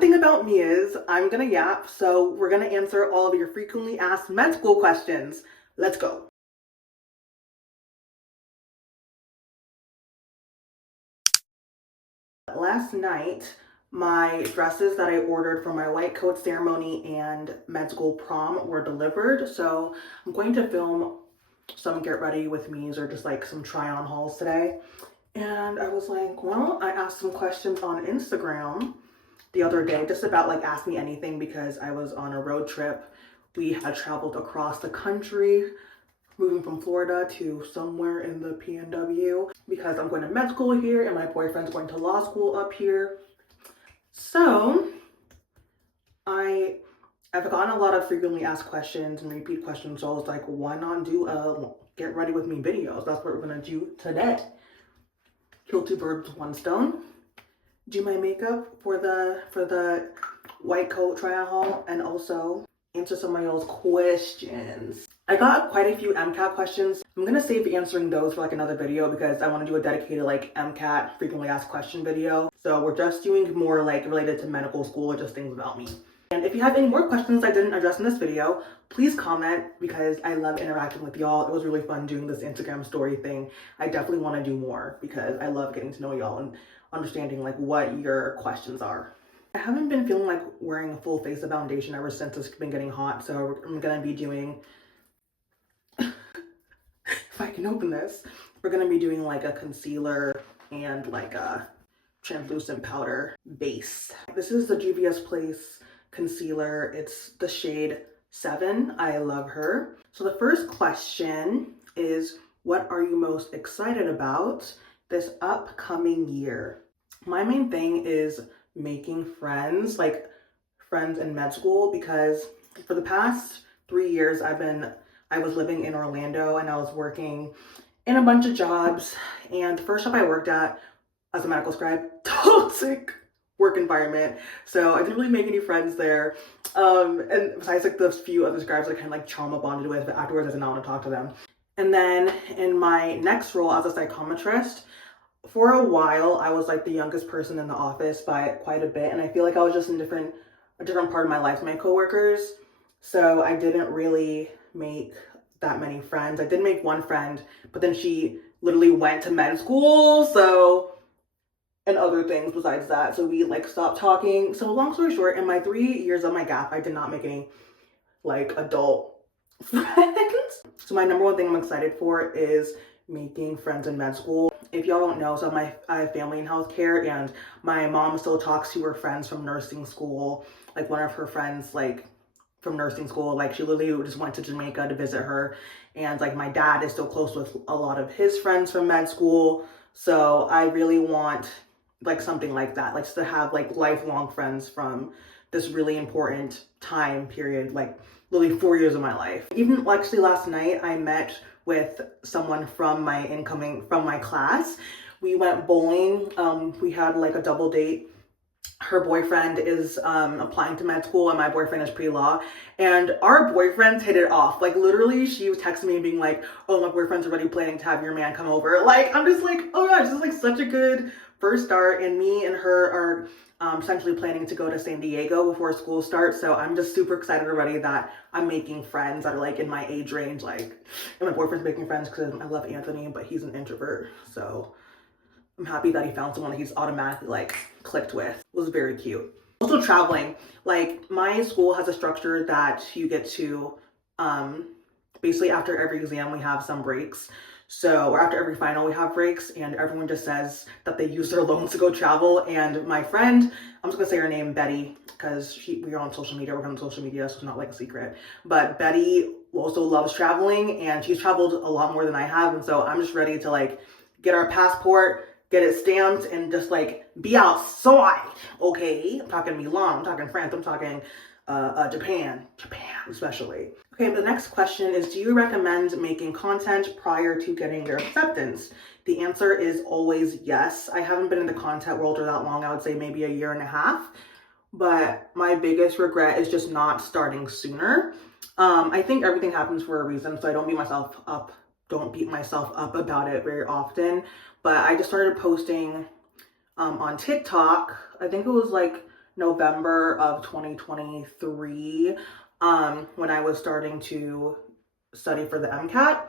One thing about me is I'm gonna yap, so we're gonna answer all of your frequently asked med school questions. Let's go. Last night, my dresses that I ordered for my white coat ceremony and med school prom were delivered, so I'm going to film some get ready with me's or just like some try on hauls today. And I was like, well, I asked some questions on Instagram the other day just about like ask me anything because I was on a road trip. We had traveled across the country, moving from Florida to somewhere in the PNW because I'm going to med school here and my boyfriend's going to law school up here. So I've gotten a lot of frequently asked questions and repeat questions, so I was like, why not do a get ready with me videos? That's what we're gonna do today. Kill two birds with one stone. Do my makeup for the white coat try-on haul and also answer some of y'all's questions. I got quite a few MCAT questions. I'm gonna save answering those for like another video because I want to do a dedicated like MCAT frequently asked question video. So we're just doing more like related to medical school or just things about me. And if you have any more questions I didn't address in this video, please comment because I love interacting with y'all. It was really fun doing this Instagram story thing. I definitely want to do more because I love getting to know y'all and understanding like what your questions are. I haven't been feeling like wearing a full face of foundation ever since it's been getting hot, so I'm gonna be doing, if I can open this, we're gonna be doing like a concealer and like a translucent powder base. This is the Juvia's Place concealer. It's the shade 7. I love her. So the first question is, what are you most excited about this upcoming year? My main thing is making friends, like friends in med school, because for the past 3 years I was living in Orlando and I was working in a bunch of jobs. And the first job I worked at as a medical scribe, toxic work environment. So I didn't really make any friends there. And besides like the few other scribes I kind of like trauma bonded with, but afterwards I did not want to talk to them. And then in my next role as a psychometrist, for a while I was like the youngest person in the office by quite a bit. And I feel like I was just in a different part of my life than my coworkers. So I didn't really make that many friends. I did make one friend, but then she literally went to med school. So, and other things besides that. So we like stopped talking. So long story short, in my 3 years of my gap, I did not make any like adult friends. So my number one thing I'm excited for is making friends in med school. If y'all don't know, so I have family in healthcare and my mom still talks to her friends from nursing school. Like one of her friends like from nursing school, like she literally just went to Jamaica to visit her. And like my dad is still close with a lot of his friends from med school. So I really want like something like that, like to have like lifelong friends from this really important time period, like literally 4 years of my life. Even actually last night I met with someone from my class. We went bowling. We had like a double date. Her boyfriend is applying to med school and my boyfriend is pre-law, and our boyfriends hit it off. Like literally she was texting me being like, oh, my boyfriend's already planning to have your man come over. Like I'm just like, oh gosh, this is like such a good first start. And me and her are essentially planning to go to San Diego before school starts. So I'm just super excited already that I'm making friends that are like in my age range. Like, and my boyfriend's making friends because I love Anthony, but he's an introvert. So I'm happy that he found someone that he's automatically like clicked with. It was very cute. Also traveling, like my school has a structure that you get to, basically after every exam we have some breaks. So, or after every final we have breaks, and everyone just says that they use their loans to go travel. And my friend, I'm just gonna say her name, Betty, because we are on social media, we're on social media, so it's not like a secret. But Betty also loves traveling and she's traveled a lot more than I have. And so I'm just ready to like get our passport, get it stamped, and just like be outside, okay? I'm talking Milan, I'm talking France, I'm talking Japan especially. Okay, the next question is, do you recommend making content prior to getting your acceptance? The answer is always yes. I haven't been in the content world for that long. I would say maybe a year and a half. But my biggest regret is just not starting sooner. I think everything happens for a reason, so I don't beat myself up about it very often. But I just started posting on TikTok. I think it was like November of 2023, when I was starting to study for the MCAT.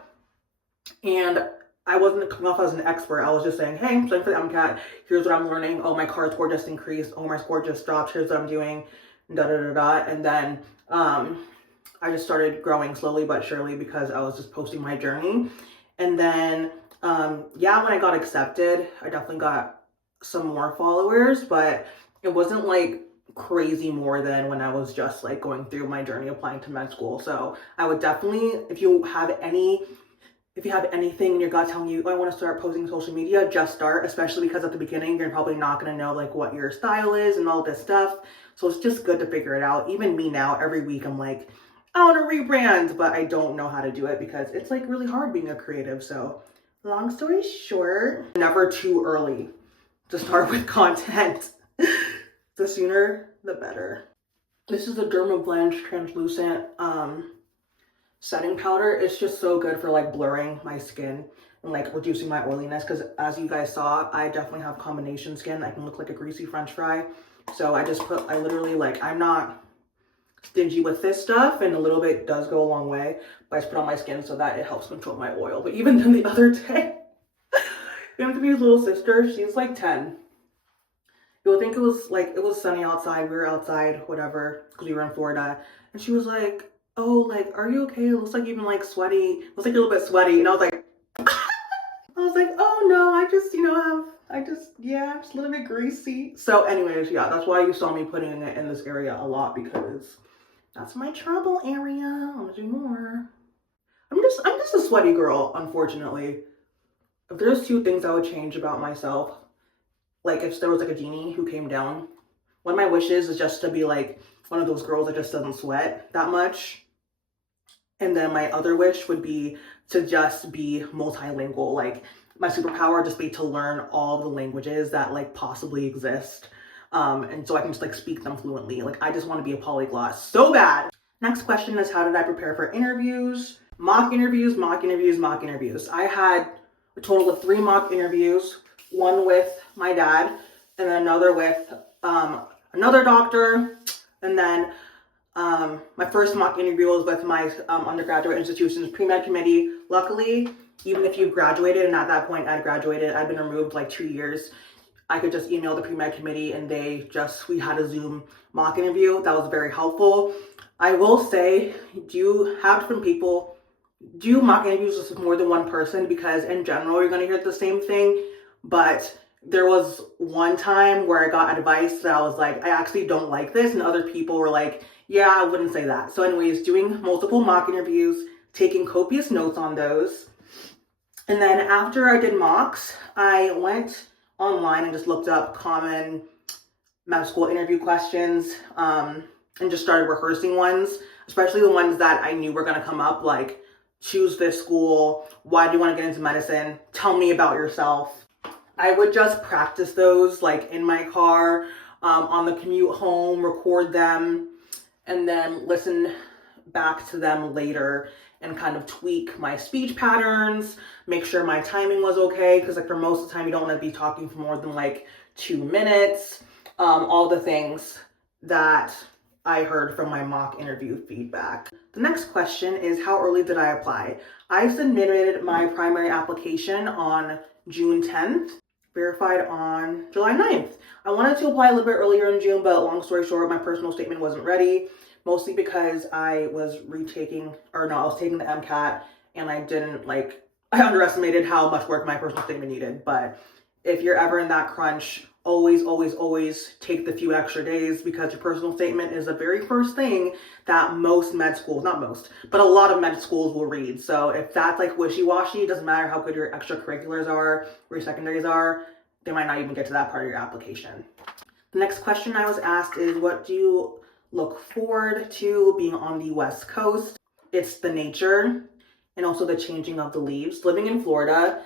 And I wasn't coming off as an expert. I was just saying, hey, I'm studying for the MCAT. Here's what I'm learning. Oh, my card score just increased. Oh, my score just dropped. Here's what I'm doing. Da da da da. And then I just started growing slowly but surely because I was just posting my journey. And then, yeah, when I got accepted, I definitely got some more followers, but it wasn't like crazy more than when I was just like going through my journey applying to med school. So I would definitely, if you have anything in your gut telling you, oh, I want to start posting social media, just start, especially because at the beginning, you're probably not going to know like what your style is and all this stuff. So it's just good to figure it out. Even me now, every week I'm like, I want to rebrand, but I don't know how to do it because it's like really hard being a creative. So long story short, never too early to start with content. The sooner, the better. This is the Dermablend translucent setting powder. It's just so good for like blurring my skin and like reducing my oiliness, because as you guys saw, I definitely have combination skin. I can look like a greasy French fry. So I literally like, I'm not stingy with this stuff, and a little bit does go a long way, but I just put on my skin so that it helps control my oil. But even then, the other day, Anthony's little sister, she's like 10. You would think it was sunny outside. We were outside, whatever, because we were in Florida. And she was like, oh, like, are you okay? It looks like you've been like sweaty. It looks like you're a little bit sweaty. And I was like, oh no, I just, yeah, I'm just a little bit greasy. So anyways, yeah, that's why you saw me putting it in this area a lot, because that's my trouble area. I'm gonna do more. I'm just a sweaty girl, unfortunately. If there's two things I would change about myself, like if there was like a genie who came down, one of my wishes is just to be like one of those girls that just doesn't sweat that much. And then my other wish would be to just be multilingual. Like my superpower just be to learn all the languages that like possibly exist. And so I can just like speak them fluently. Like I just want to be a polyglot so bad. Next question is, how did I prepare for interviews? Mock interviews. I had a total of 3 mock interviews, one with my dad and then another with another doctor. And then my first mock interview was with my undergraduate institution's pre-med committee. Luckily, even if you graduated, and at that point I'd graduated, I'd been removed like 2 years, I could just email the pre-med committee and we had a Zoom mock interview. That was very helpful. I will say, do mock interviews with more than one person, because in general, you're going to hear the same thing. But there was one time where I got advice that I was like, I actually don't like this. And other people were like, yeah, I wouldn't say that. So anyways, doing multiple mock interviews, taking copious notes on those. And then after I did mocks, I went online and just looked up common med school interview questions, and just started rehearsing ones, especially the ones that I knew were going to come up, like choose this school, why do you want to get into medicine, tell me about yourself. I would just practice those like in my car, on the commute home, record them, and then listen back to them later and kind of tweak my speech patterns, make sure my timing was okay, because like for most of the time you don't want to be talking for more than like 2 minutes, all the things that I heard from my mock interview feedback. The next question is, how early did I apply? I submitted my primary application on June 10th, verified on July 9th. I wanted to apply a little bit earlier in June, but long story short, my personal statement wasn't ready, mostly because I was taking the MCAT, and I underestimated how much work my personal statement needed. But if you're ever in that crunch, always take the few extra days, because your personal statement is the very first thing that most med schools, not most, but a lot of med schools will read. So if that's like wishy-washy, it doesn't matter how good your extracurriculars are or your secondaries are, they might not even get to that part of your application. The next question I was asked is, what do you look forward to being on the West Coast? It's the nature and also the changing of the leaves. Living in Florida,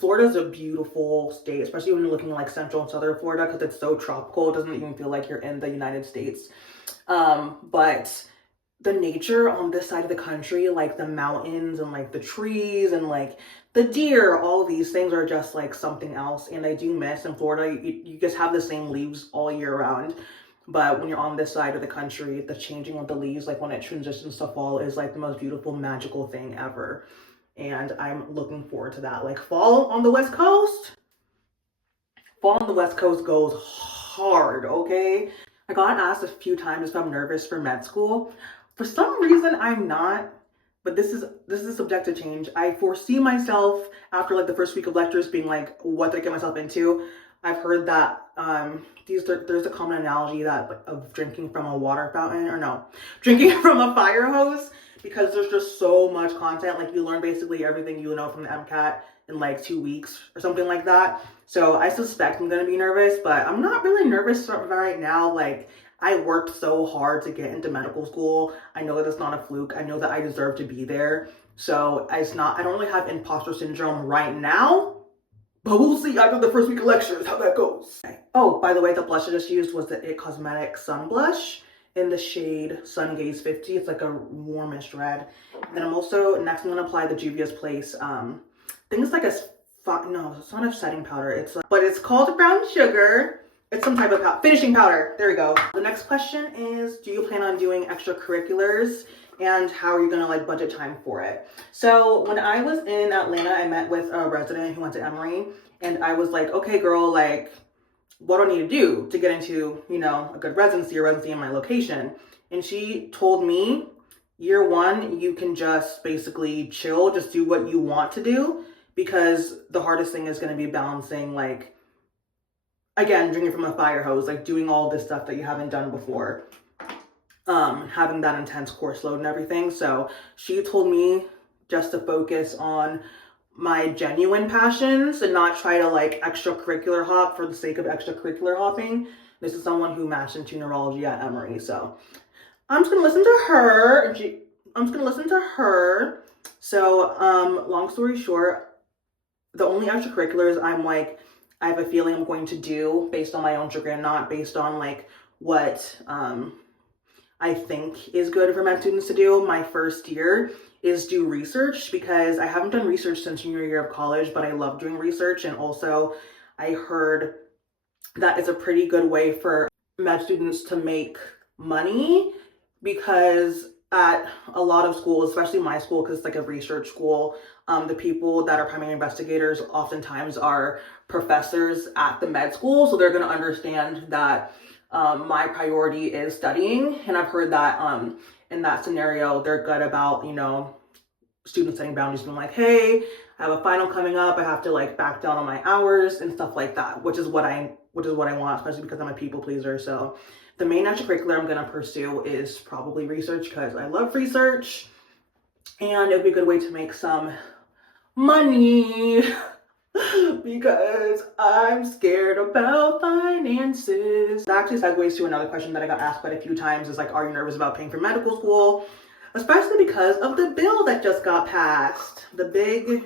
Florida's a beautiful state, especially when you're looking at like central and southern Florida, because it's so tropical. It doesn't even feel like you're in the United States. But the nature on this side of the country, like the mountains and like the trees and like the deer, all of these things are just like something else. And I do miss in Florida, you just have the same leaves all year round. But when you're on this side of the country, the changing of the leaves, like when it transitions to fall, is like the most beautiful, magical thing ever. And I'm looking forward to that. Like fall on the West Coast, fall on the West Coast goes hard, okay? I got asked a few times if I'm nervous for med school. For some reason, I'm not. But this is subject to change. I foresee myself after like the first week of lectures being like, what did I get myself into? I've heard that there's a common analogy that of drinking from a water fountain, or no, drinking from a fire hose, because there's just so much content. Like you learn basically everything you know from the MCAT in like 2 weeks or something like that. So I suspect I'm gonna be nervous, but I'm not really nervous right now. Like I worked so hard to get into medical school. I know that it's not a fluke. I know that I deserve to be there. So I don't really have imposter syndrome right now, but we'll see after the first week of lectures how that goes. Okay. Oh, by the way, the blush I just used was the It Cosmetics Sun Blush in the shade Sun Gaze 50. It's like a warmish red. And then next I'm gonna apply the Juvia's Place. I think it's like no, it's not a setting powder. But it's called brown sugar. It's some type of finishing powder. There we go. The next question is, do you plan on doing extracurriculars, and how are you gonna like budget time for it? So when I was in Atlanta, I met with a resident who went to Emory, and I was like, okay, girl, like, what do I need to do to get into, you know, a good residency in my location? And she told me, year one, you can just basically chill, just do what you want to do, because the hardest thing is going to be balancing, like, again, drinking from a fire hose, like doing all this stuff that you haven't done before, having that intense course load and everything. So she told me just to focus on my genuine passions and not try to like extracurricular hop for the sake of extracurricular hopping. This is someone who matched into neurology at Emory. So I'm just going to listen to her. So, long story short, the only extracurriculars I have a feeling I'm going to do based on my own chagrin, not based on like what I think is good for med students to do my first year, is do research, because I haven't done research since junior year of college, but I love doing research. And also I heard that it's a pretty good way for med students to make money, because at a lot of schools, especially my school, because it's like a research school, the people that are primary investigators oftentimes are professors at the med school. So they're going to understand that my priority is studying. And I've heard that in that scenario, they're good about, you know, students setting boundaries, being like, hey, I have a final coming up, I have to like back down on my hours and stuff like that, which is what I want, especially because I'm a people pleaser. So the main extracurricular I'm going to pursue is probably research, because I love research and it'd be a good way to make some money because I'm scared about finances. That actually segues to another question that I got asked quite a few times, is like, are you nervous about paying for medical school? Especially because of the bill that just got passed. The big,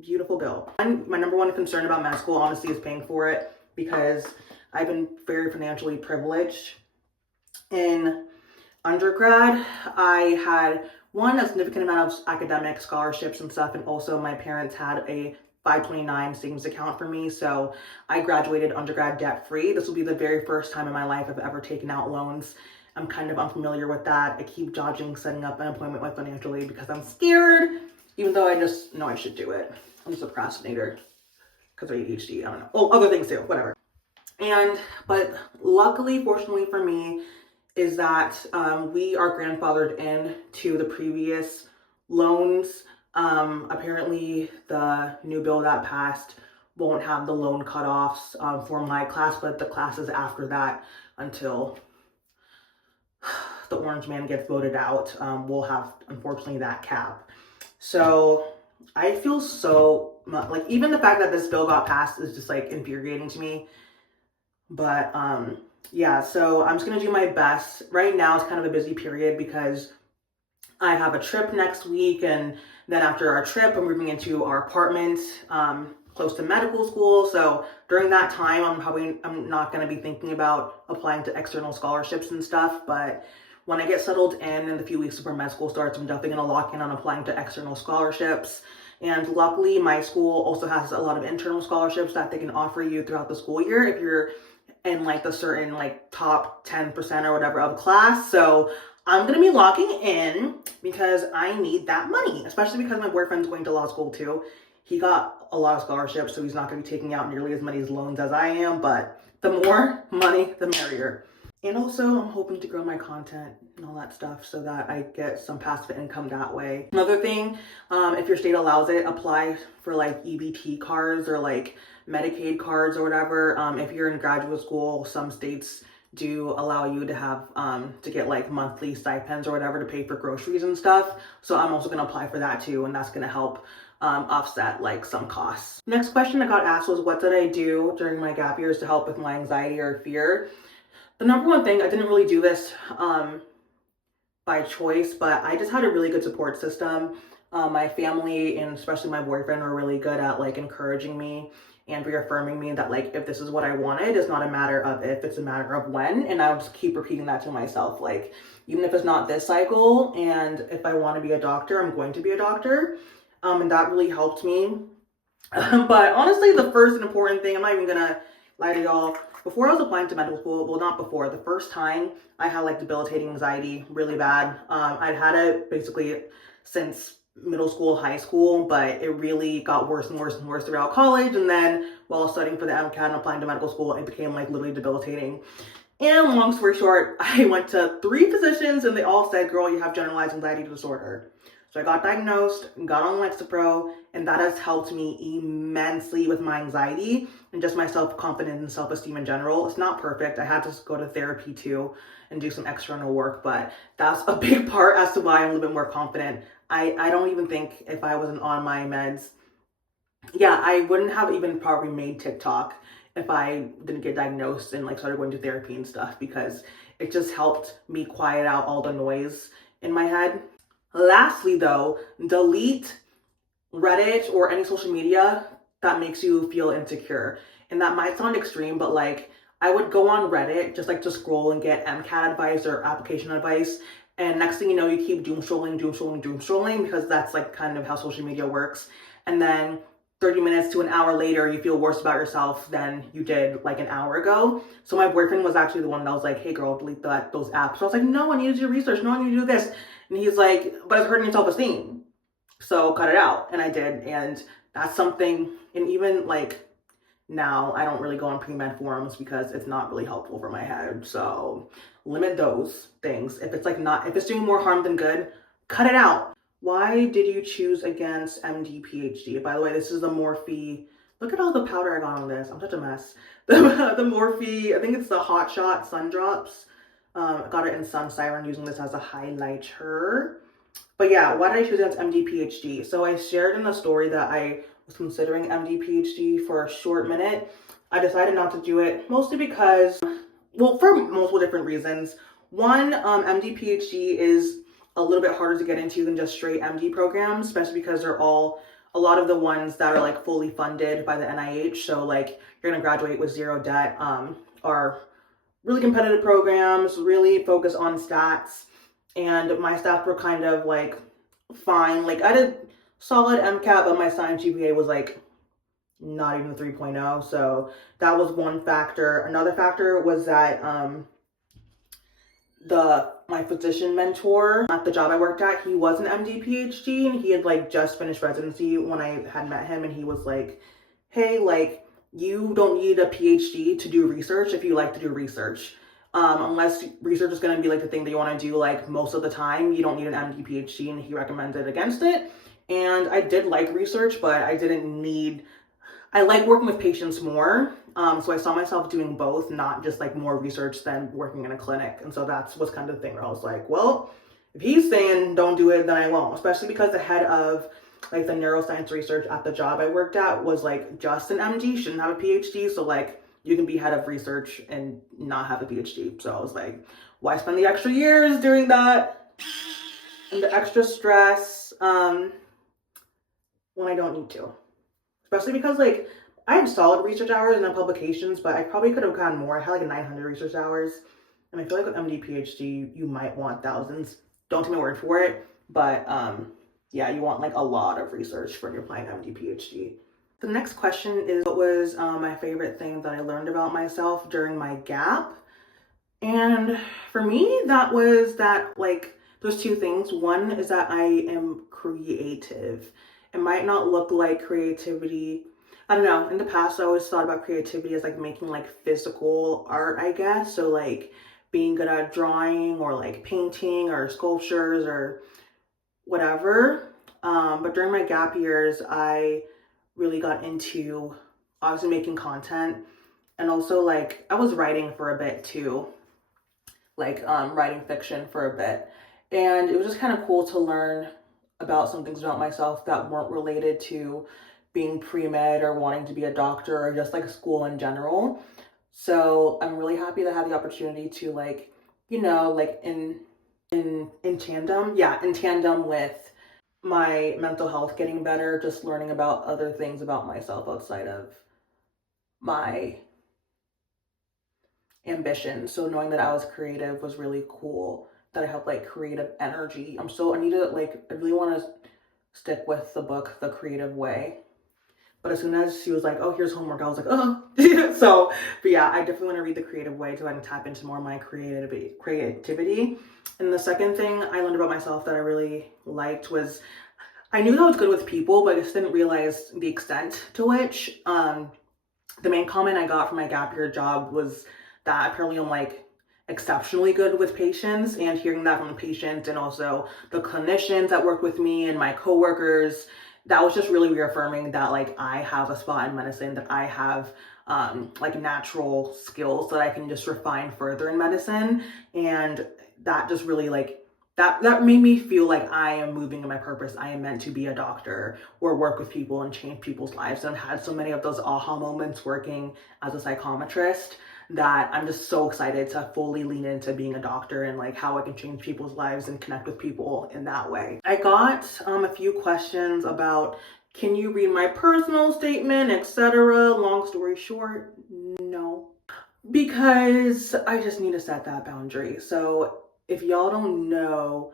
beautiful bill. My number one concern about med school, honestly, is paying for it, because I've been very financially privileged. In undergrad, I had a significant amount of academic scholarships and stuff, and also my parents had a 529 savings account for me, so I graduated undergrad debt-free. This will be the very first time in my life I've ever taken out loans. I'm kind of unfamiliar with that. I keep dodging setting up an appointment with financial aid because I'm scared, even though I just know I should do it. I'm just a procrastinator because of ADHD. I don't know. Oh, other things too, whatever. But luckily, fortunately for me, is that we are grandfathered in to the previous loans. Apparently the new bill that passed won't have the loan cutoffs for my class, but the classes after that, until the orange man gets voted out, will have, unfortunately, that cap. So I feel so much, like, even the fact that this bill got passed is just like infuriating to me. But yeah, so I'm just gonna do my best. Right now it's kind of a busy period because I have a trip next week, and then after our trip, we're moving into our apartment close to medical school. So during that time, I'm not gonna be thinking about applying to external scholarships and stuff. But when I get settled in the few weeks before med school starts, I'm definitely gonna lock in on applying to external scholarships. And luckily, my school also has a lot of internal scholarships that they can offer you throughout the school year if you're in like the certain like top 10% or whatever of class. So I'm gonna be locking in because I need that money, especially because my boyfriend's going to law school too. He got a lot of scholarships, so he's not gonna be taking out nearly as many loans as I am, but the more money, the merrier. And also, I'm hoping to grow my content and all that stuff so that I get some passive income that way. Another thing, if your state allows it, apply for like EBT cards or like Medicaid cards or whatever. If you're in graduate school, some states do allow you to have to get like monthly stipends or whatever to pay for groceries and stuff. So I'm also going to apply for that too, and that's going to help offset like some costs. Next question I got asked was, what did I do during my gap years to help with my anxiety or fear? The number one thing, I didn't really do this by choice, but I just had a really good support system. My family and especially my boyfriend were really good at like encouraging me and reaffirming me that like if this is what I wanted, it's not a matter of if, it's a matter of when. And I would just keep repeating that to myself, like even if it's not this cycle, and if I want to be a doctor, I'm going to be a doctor. And that really helped me. But honestly, the first important thing, I'm not even gonna lie to y'all, before I was applying to medical school, well, not before, the first time I had like debilitating anxiety really bad. I'd had it basically since middle school, high school, but it really got worse and worse and worse throughout college. And then while studying for the MCAT and applying to medical school, it became like literally debilitating. And long story short, I went to 3 physicians and they all said, girl, you have generalized anxiety disorder. So I got diagnosed, got on Lexapro, and that has helped me immensely with my anxiety and just my self-confidence and self-esteem in general. It's not perfect. I had to go to therapy too and do some external work, but that's a big part as to why I'm a little bit more confident. I don't even think if I wasn't on my meds, yeah, I wouldn't have even probably made TikTok if I didn't get diagnosed and like started going to therapy and stuff, because it just helped me quiet out all the noise in my head. Lastly though, delete Reddit or any social media that makes you feel insecure. And that might sound extreme, but like I would go on Reddit just like to scroll and get MCAT advice or application advice. And next thing you know, you keep doom scrolling because that's like kind of how social media works. And then 30 minutes to an hour later, you feel worse about yourself than you did like an hour ago. So my boyfriend was actually the one that was like, hey girl, delete those apps. So I was like, no, I need to do research. No, I need to do this. And he's like, but it's hurting your self-esteem. So cut it out. And I did. And that's something, and even like now I don't really go on premed forums because it's not really helpful for my head. So limit those things. If it's like not, if it's doing more harm than good, cut it out. Why did you choose against MD PhD? By the way, this is the Morphe. Look at all the powder I got on this. I'm such a mess. The Morphe, I think it's the Hot Shot Sun Drops. I got it in Sun Siren, using this as a highlighter. But yeah, why did I choose against MD PhD? So I shared in the story that I was considering MD PhD for a short minute. I decided not to do it mostly because, well, for multiple different reasons. One, MD PhD is a little bit harder to get into than just straight MD programs, especially because they're all, a lot of the ones that are like fully funded by the NIH, so like you're gonna graduate with 0 debt, are really competitive programs, really focus on stats. And my stats were kind of like fine. Like I did solid MCAT, but my science GPA was like not even 3.0. So that was one factor. Another factor was that my physician mentor at the job I worked at, he was an MD PhD, and he had like just finished residency when I had met him, and he was like, hey, like you don't need a PhD to do research if you like to do research. Unless research is going to be like the thing that you want to do like most of the time, you don't need an MD PhD, and he recommended against it. And I did like research, but I like working with patients more. So I saw myself doing both, not just like more research than working in a clinic. And so that was kind of the thing where I was like, well, if he's saying don't do it, then I won't. Especially because the head of like the neuroscience research at the job I worked at was like just an MD, shouldn't have a PhD. So like you can be head of research and not have a PhD. So I was like, why spend the extra years doing that and the extra stress when I don't need to? Especially because like I had solid research hours and then publications, but I probably could have gotten more. I had like 900 research hours. And I feel like with MD PhD, you might want thousands. Don't take my word for it. But yeah, you want like a lot of research when you're applying MD PhD. The next question is, what was my favorite thing that I learned about myself during my gap? And for me, that was that, like, there's two things. One is that I am creative. It might not look like creativity. I don't know. In the past, I always thought about creativity as like making like physical art, I guess. So like being good at drawing or like painting or sculptures or whatever. But during my gap years, I really got into obviously making content, and also like I was writing for a bit too, like writing fiction for a bit. And it was just kind of cool to learn about some things about myself that weren't related to being pre-med or wanting to be a doctor or just like school in general. So I'm really happy to have the opportunity to like, like in tandem, yeah, in tandem with my mental health getting better, just learning about other things about myself outside of my ambition. So knowing that I was creative was really cool, that I have like creative energy. I need to like, I really want to stick with the book, The Creative Way. But as soon as she was like, oh, here's homework, I was like, oh. So, but yeah, I definitely want to read The Creative Way so I can tap into more of my creativity. And the second thing I learned about myself that I really liked was, I knew that I was good with people, but I just didn't realize the extent to which. The main comment I got from my gap year job was that apparently I'm like exceptionally good with patients, and hearing that from the patients and also the clinicians that worked with me and my coworkers, that was just really reaffirming that like I have a spot in medicine, that I have like natural skills that I can just refine further in medicine. And that just really like that made me feel like I am moving in my purpose. I am meant to be a doctor or work with people and change people's lives. And I've had so many of those aha moments working as a psychometrist that I'm just so excited to fully lean into being a doctor and like how I can change people's lives and connect with people in that way. I got a few questions about, can you read my personal statement, etc. Long story short, no. Because I just need to set that boundary. So if y'all don't know,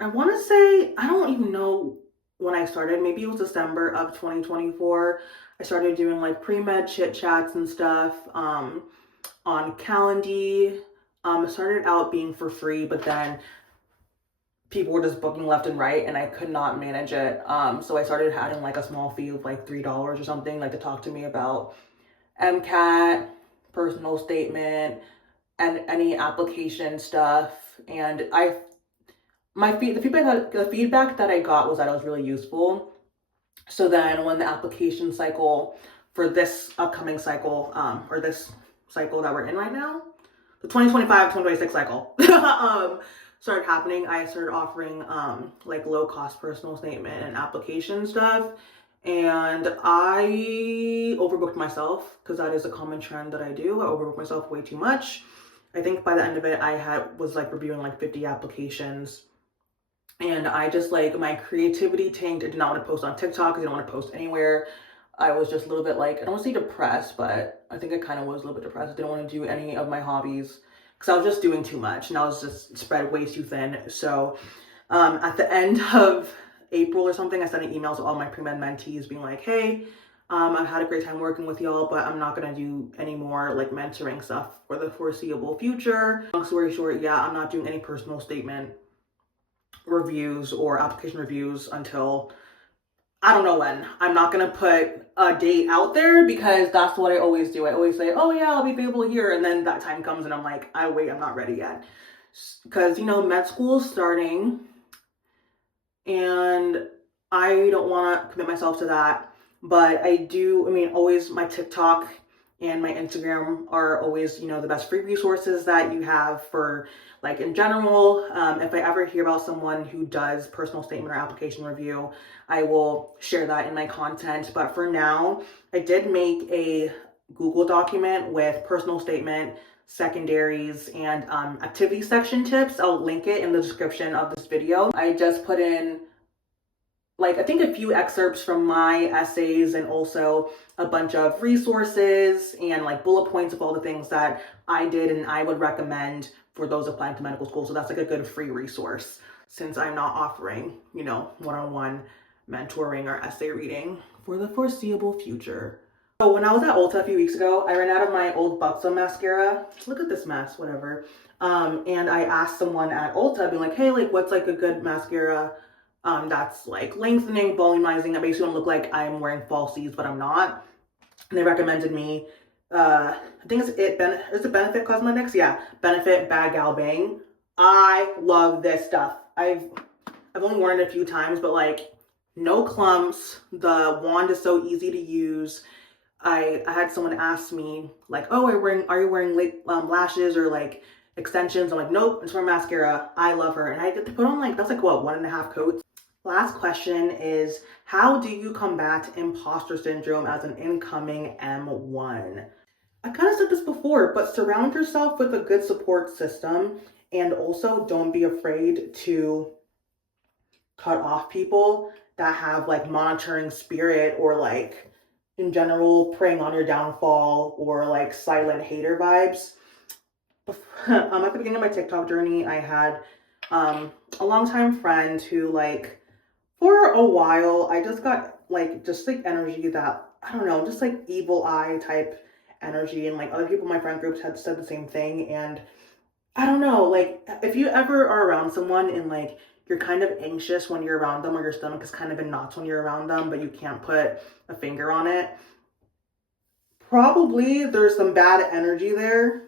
I want to say, I don't even know when I started. Maybe it was December of 2024. I started doing like pre-med chit-chats and stuff on Calendly. It started out being for free, but then people were just booking left and right and I could not manage it. So I started adding like a small fee of like $3 or something, like to talk to me about MCAT, personal statement, and any application stuff. And the feedback that I got was that it was really useful. So then when the application cycle for this upcoming cycle, or this cycle that we're in right now, the 2025-2026 cycle, started happening, I started offering like low cost personal statement and application stuff. And I overbooked myself because that is a common trend that I do. I overbooked myself way too much. I think by the end of it, was like reviewing like 50 applications. And I just like, my creativity tanked. I did not want to post on TikTok. I didn't want to post anywhere. I was just a little bit like, I don't want to say depressed, but I think I kind of was a little bit depressed. I didn't want to do any of my hobbies because I was just doing too much and I was just spread way too thin. So at the end of April or something, I sent an email to all my pre-med mentees being like, hey, I've had a great time working with y'all, but I'm not going to do any more like mentoring stuff for the foreseeable future. Long story short, yeah, I'm not doing any personal statement reviews or application reviews until I don't know when. I'm not going to put a date out there because that's what I always do. I always say, oh yeah, I'll be available here. And then that time comes and I'm like, wait, I'm not ready yet. Because, med school is starting and I don't want to commit myself to that. But always my TikTok and my Instagram are always, the best free resources that you have for like in general. If I ever hear about someone who does personal statement or application review, I will share that in my content. But for now, I did make a Google document with personal statement, secondaries, and activity section tips. I'll link it in the description of this video. I just put in like, I think a few excerpts from my essays and also a bunch of resources and like bullet points of all the things that I did and I would recommend for those applying to medical school. So that's like a good free resource since I'm not offering, one-on-one mentoring or essay reading for the foreseeable future. So when I was at Ulta a few weeks ago, I ran out of my old Buxom mascara. Look at this mess, whatever. And I asked someone at Ulta, being like, hey, like, what's like a good mascara that's like lengthening, volumizing, that makes me look like I'm wearing falsies, but I'm not. And they recommended me, I think is it Benefit Cosmetics? Yeah, Benefit Bad Gal Bang. I love this stuff. I've only worn it a few times, but like no clumps. The wand is so easy to use. I had someone ask me like, oh, are you wearing lashes or like extensions? I'm like, nope, it's for mascara. I love her. And I get to put on like, that's like what, 1.5 coats. Last question is, how do you combat imposter syndrome as an incoming M1? I kind of said this before, but surround yourself with a good support system, and also don't be afraid to cut off people that have like monitoring spirit or like in general preying on your downfall or like silent hater vibes. At the beginning of my TikTok journey, I had a longtime friend who like for a while I just got like energy that I don't know, just like evil eye type energy, and like other people in my friend groups had said the same thing. And I don't know, like if you ever are around someone and like you're kind of anxious when you're around them, or your stomach is kind of in knots when you're around them, but you can't put a finger on it, probably there's some bad energy there.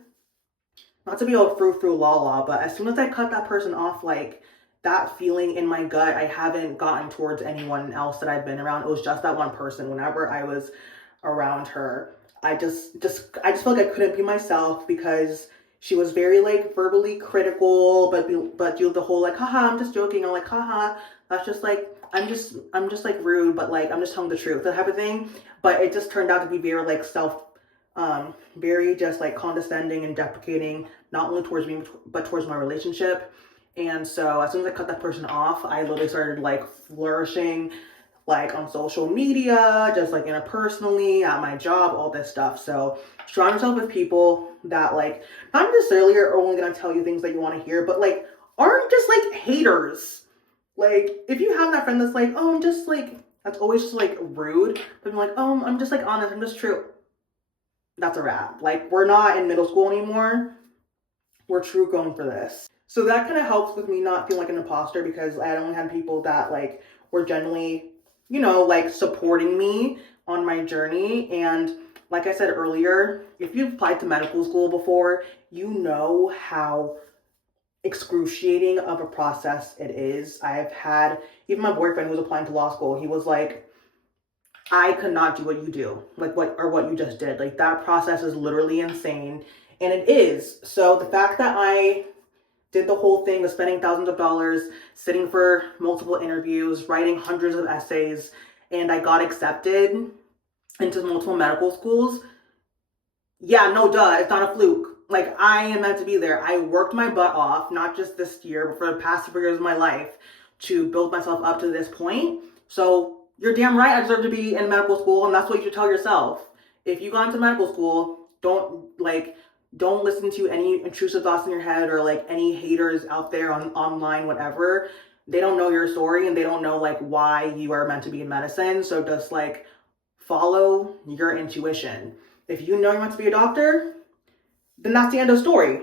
Not to be all frou-frou la-la, but as soon as I cut that person off, like that feeling in my gut, I haven't gotten towards anyone else that I've been around. It was just that one person. Whenever I was around her, I just felt like I couldn't be myself, because she was very like verbally critical, but do the whole like, haha, I'm just joking. I'm like, haha, that's just like, I'm just like rude, but like I'm just telling the truth, that type of thing. But it just turned out to be very like very just like condescending and deprecating, not only towards me but towards my relationship. And so as soon as I cut that person off, I literally started like flourishing, like on social media, just like interpersonally, at my job, all this stuff. So surround yourself with people that like not necessarily are only gonna tell you things that you want to hear, but like aren't just like haters. Like if you have that friend that's like, oh, I'm just like, that's always just like rude, but I'm like, oh, I'm just like honest, I'm just true. That's a wrap. Like we're not in middle school anymore. We're true going for this. So that kind of helps with me not feeling like an imposter, because I only had people that like were genuinely, you know, like supporting me on my journey. And like I said earlier, if you've applied to medical school before, you know how excruciating of a process it is. I've had, even my boyfriend who was applying to law school, he was like, I could not do what you do, like what you just did. Like that process is literally insane. And it is. So the fact that I did the whole thing of spending thousands of dollars, sitting for multiple interviews, writing hundreds of essays, and I got accepted into multiple medical schools. Yeah, no duh, it's not a fluke. Like I am meant to be there. I worked my butt off, not just this year, but for the past 4 years of my life, to build myself up to this point. So you're damn right I deserve to be in medical school, and that's what you should tell yourself. If you got into medical school, don't listen to any intrusive thoughts in your head, or like any haters out there online, whatever. They don't know your story, and they don't know like why you are meant to be in medicine. So just like follow your intuition. If you know you want to be a doctor, then that's the end of the story.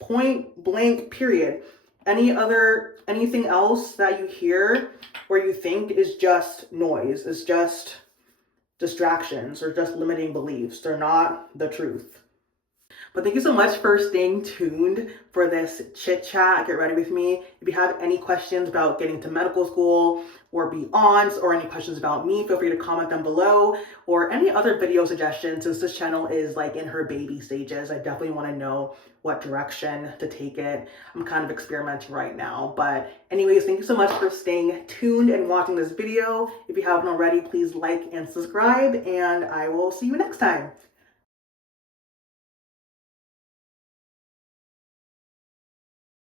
Point blank, period. Anything else that you hear or you think is just noise, is just distractions, or just limiting beliefs. They're not the truth. But thank you so much for staying tuned for this chit chat. Get ready with me. If you have any questions about getting to medical school or beyond, or any questions about me, feel free to comment them below, or any other video suggestions, since this channel is like in her baby stages. I definitely want to know what direction to take it. I'm kind of experimenting right now. But anyways, thank you so much for staying tuned and watching this video. If you haven't already, please like and subscribe, and I will see you next time.